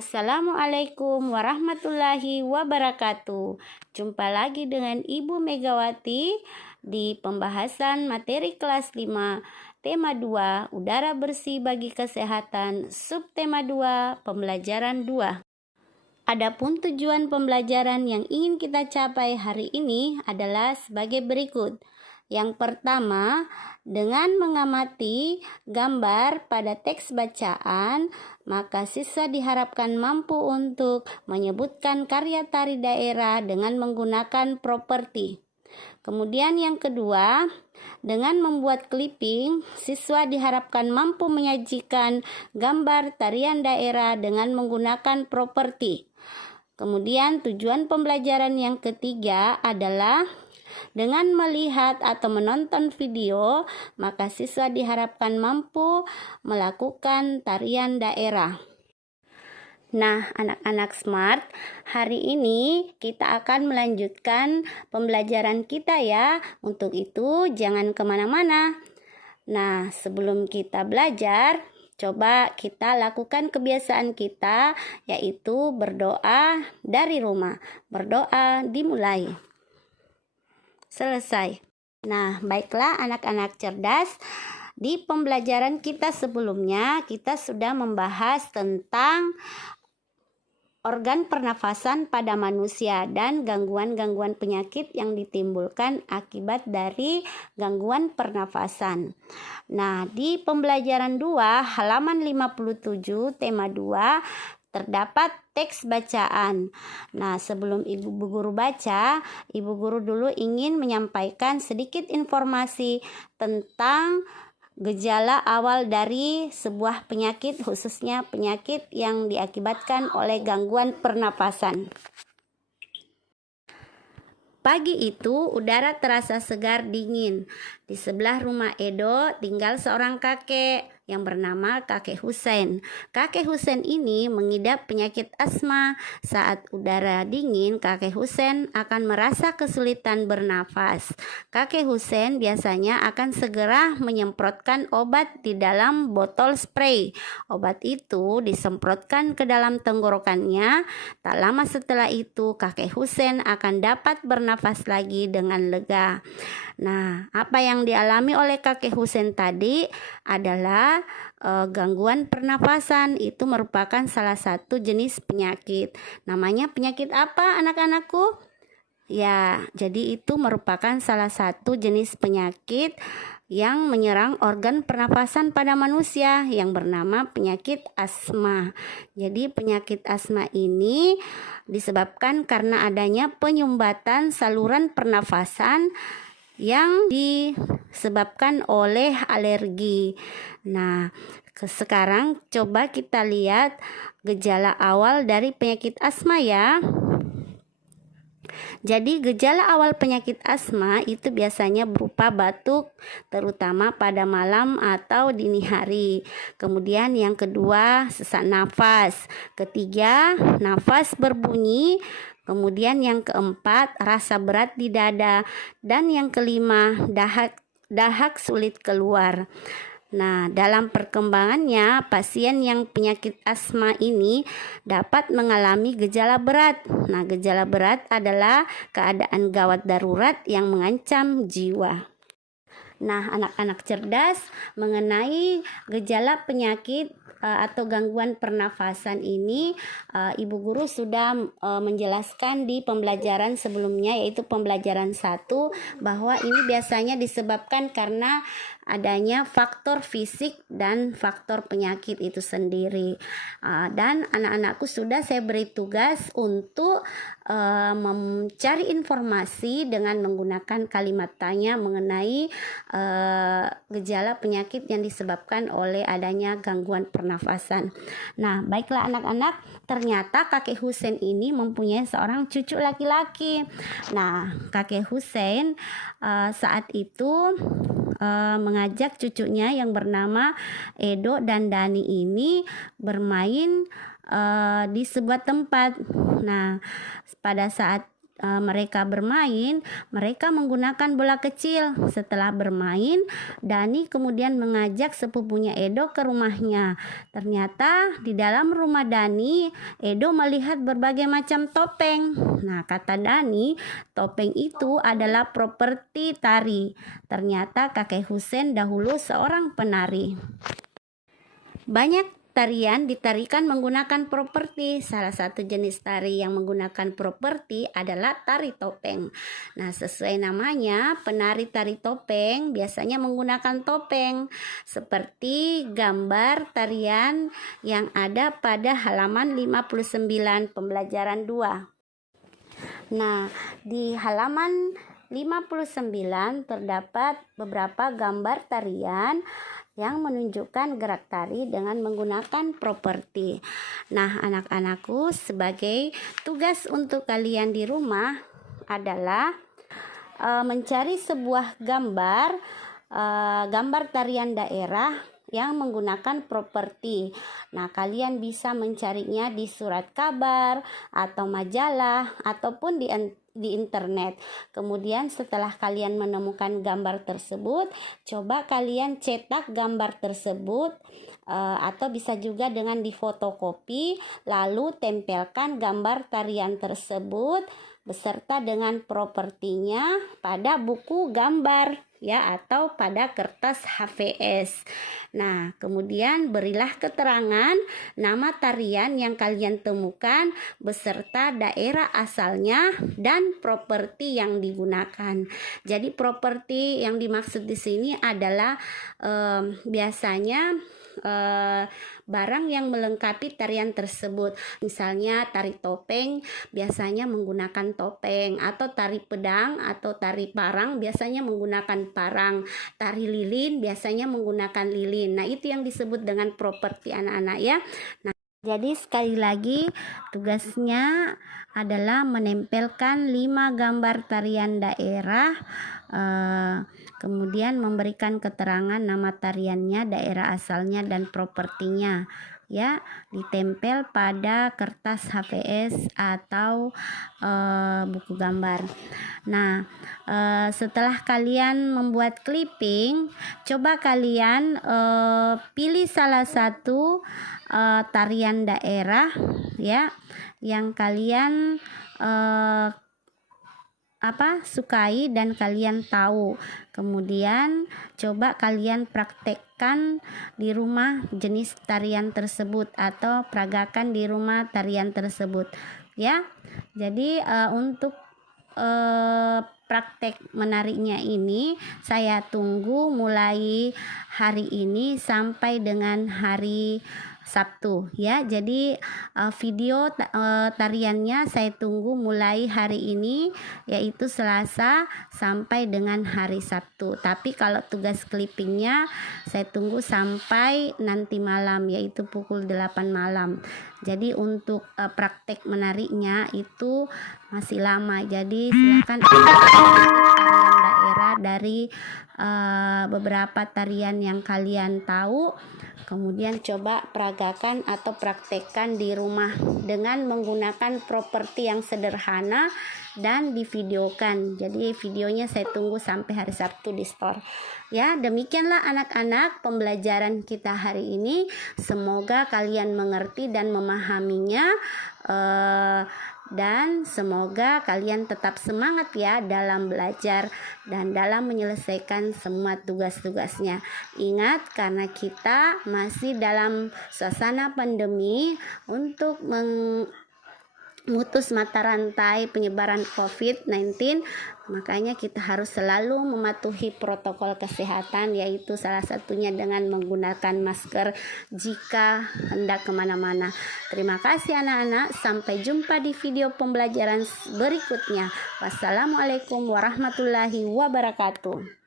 Assalamualaikum warahmatullahi wabarakatuh. Jumpa lagi dengan Ibu Megawati di pembahasan materi kelas 5 tema 2 udara bersih bagi kesehatan, subtema 2 pembelajaran 2. Adapun tujuan pembelajaran yang ingin kita capai hari ini adalah sebagai berikut. Yang pertama, dengan mengamati gambar pada teks bacaan, maka siswa diharapkan mampu untuk menyebutkan karya tari daerah dengan menggunakan properti. Kemudian yang kedua, dengan membuat clipping, siswa diharapkan mampu menyajikan gambar tarian daerah dengan menggunakan properti. Kemudian tujuan pembelajaran yang ketiga adalah dengan melihat atau menonton video, maka siswa diharapkan mampu melakukan tarian daerah. Nah, anak-anak smart, hari ini kita akan melanjutkan pembelajaran kita ya. Untuk itu, jangan kemana-mana. Nah, sebelum kita belajar, coba kita lakukan kebiasaan kita, yaitu berdoa dari rumah. Berdoa dimulai. Selesai. Nah, baiklah anak-anak cerdas. Di pembelajaran kita sebelumnya, kita sudah membahas tentang organ pernafasan pada manusia dan gangguan-gangguan penyakit yang ditimbulkan akibat dari gangguan pernafasan. Nah, di pembelajaran 2 halaman 57 tema 2 terdapat teks bacaan. Nah, sebelum Ibu Guru baca, Ibu Guru dulu ingin menyampaikan sedikit informasi tentang gejala awal dari sebuah penyakit, khususnya penyakit yang diakibatkan oleh gangguan pernapasan. Pagi itu udara terasa segar dingin. Di sebelah rumah Edo tinggal seorang kakek yang bernama Kakek Husein. Kakek Husein ini mengidap penyakit asma. Saat udara dingin, Kakek Husein akan merasa kesulitan bernafas. Kakek Husein biasanya akan segera menyemprotkan obat di dalam botol spray. Obat itu disemprotkan ke dalam tenggorokannya. Tak lama setelah itu, Kakek Husein akan dapat bernafas lagi dengan lega. Nah, apa yang dialami oleh Kakek Husein tadi adalah gangguan pernapasan. Itu merupakan salah satu jenis penyakit. Namanya penyakit apa anak-anakku? Ya, jadi itu merupakan salah satu jenis penyakit yang menyerang organ pernapasan pada manusia yang bernama penyakit asma. Jadi penyakit asma ini disebabkan karena adanya penyumbatan saluran pernafasan yang disebabkan oleh alergi. Nah, sekarang coba kita lihat gejala awal dari penyakit asma ya. Jadi gejala awal penyakit asma itu biasanya berupa batuk, terutama pada malam atau dini hari. Kemudian yang kedua, sesak nafas. Ketiga, nafas berbunyi. Kemudian yang keempat, rasa berat di dada. Dan yang kelima, dahak sulit keluar. Nah, dalam perkembangannya, pasien yang penyakit asma ini dapat mengalami gejala berat. Nah, gejala berat adalah keadaan gawat darurat yang mengancam jiwa. Nah, anak-anak cerdas, mengenai gejala penyakit atau gangguan pernafasan ini, Ibu Guru sudah menjelaskan di pembelajaran sebelumnya, yaitu pembelajaran 1, bahwa ini biasanya disebabkan karena adanya faktor fisik dan faktor penyakit itu sendiri. Dan anak-anakku sudah saya beri tugas untuk mencari informasi dengan menggunakan kalimat tanya mengenai gejala penyakit yang disebabkan oleh adanya gangguan pernafasan. Nah, baiklah anak-anak, ternyata Kakek Husein ini mempunyai seorang cucu laki-laki. Nah, Kakek Husein saat itu mengajak cucunya yang bernama Edo dan Dani ini bermain di sebuah tempat. Nah, pada saat mereka bermain, mereka menggunakan bola kecil. Setelah bermain, Dani kemudian mengajak sepupunya Edo ke rumahnya. Ternyata di dalam rumah Dani, Edo melihat berbagai macam topeng. Nah, kata Dani, topeng itu adalah properti tari. Ternyata kakek Husein dahulu seorang penari. Banyak tarian ditarikan menggunakan properti. Salah satu jenis tari yang menggunakan properti adalah tari topeng. Nah, sesuai namanya, penari tari topeng biasanya menggunakan topeng seperti gambar tarian yang ada pada halaman 59 pembelajaran 2. Nah, di halaman 59 terdapat beberapa gambar tarian yang menunjukkan gerak tari dengan menggunakan properti. Nah, anak-anakku, sebagai tugas untuk kalian di rumah adalah mencari sebuah gambar tarian daerah yang menggunakan properti. Nah, kalian bisa mencarinya di surat kabar atau majalah ataupun di internet. Kemudian setelah kalian menemukan gambar tersebut, coba kalian cetak gambar tersebut atau bisa juga dengan difotokopi, lalu tempelkan gambar tarian tersebut beserta dengan propertinya pada buku gambar ya, atau pada kertas HVS. Nah, kemudian berilah keterangan nama tarian yang kalian temukan beserta daerah asalnya dan properti yang digunakan. Jadi properti yang dimaksud di sini adalah biasanya barang yang melengkapi tarian tersebut. Misalnya tari topeng biasanya menggunakan topeng, atau tari pedang atau tari parang biasanya menggunakan parang, tari lilin biasanya menggunakan lilin. Nah, itu yang disebut dengan properti anak-anak ya. Nah, jadi sekali lagi tugasnya adalah menempelkan 5 gambar tarian daerah, kemudian memberikan keterangan nama tariannya, daerah asalnya dan propertinya ya, ditempel pada kertas HVS atau buku gambar. Nah, setelah kalian membuat clipping, coba kalian pilih salah satu tarian daerah ya yang kalian sukai dan kalian tahu. Kemudian coba kalian praktekkan di rumah jenis tarian tersebut atau peragakan di rumah tarian tersebut ya. Jadi untuk praktek menariknya ini saya tunggu mulai hari ini sampai dengan hari Sabtu ya. Jadi video tariannya saya tunggu mulai hari ini, yaitu Selasa sampai dengan hari Sabtu. Tapi kalau tugas clippingnya saya tunggu sampai nanti malam, yaitu pukul 8 malam. Jadi untuk praktek menariknya itu masih lama. Jadi silakan tarian daerah dari beberapa tarian yang kalian tahu. Kemudian coba peragakan atau praktekkan di rumah dengan menggunakan properti yang sederhana dan divideokan. Jadi videonya saya tunggu sampai hari Sabtu di store. Ya, demikianlah anak-anak pembelajaran kita hari ini. Semoga kalian mengerti dan memahaminya. Dan semoga kalian tetap semangat ya dalam belajar dan dalam menyelesaikan semua tugas-tugasnya. Ingat, karena kita masih dalam suasana pandemi, untuk memutus mata rantai penyebaran COVID-19, makanya kita harus selalu mematuhi protokol kesehatan, yaitu salah satunya dengan menggunakan masker jika hendak kemana-mana. Terima kasih anak-anak, sampai jumpa di video pembelajaran berikutnya. Wassalamualaikum warahmatullahi wabarakatuh.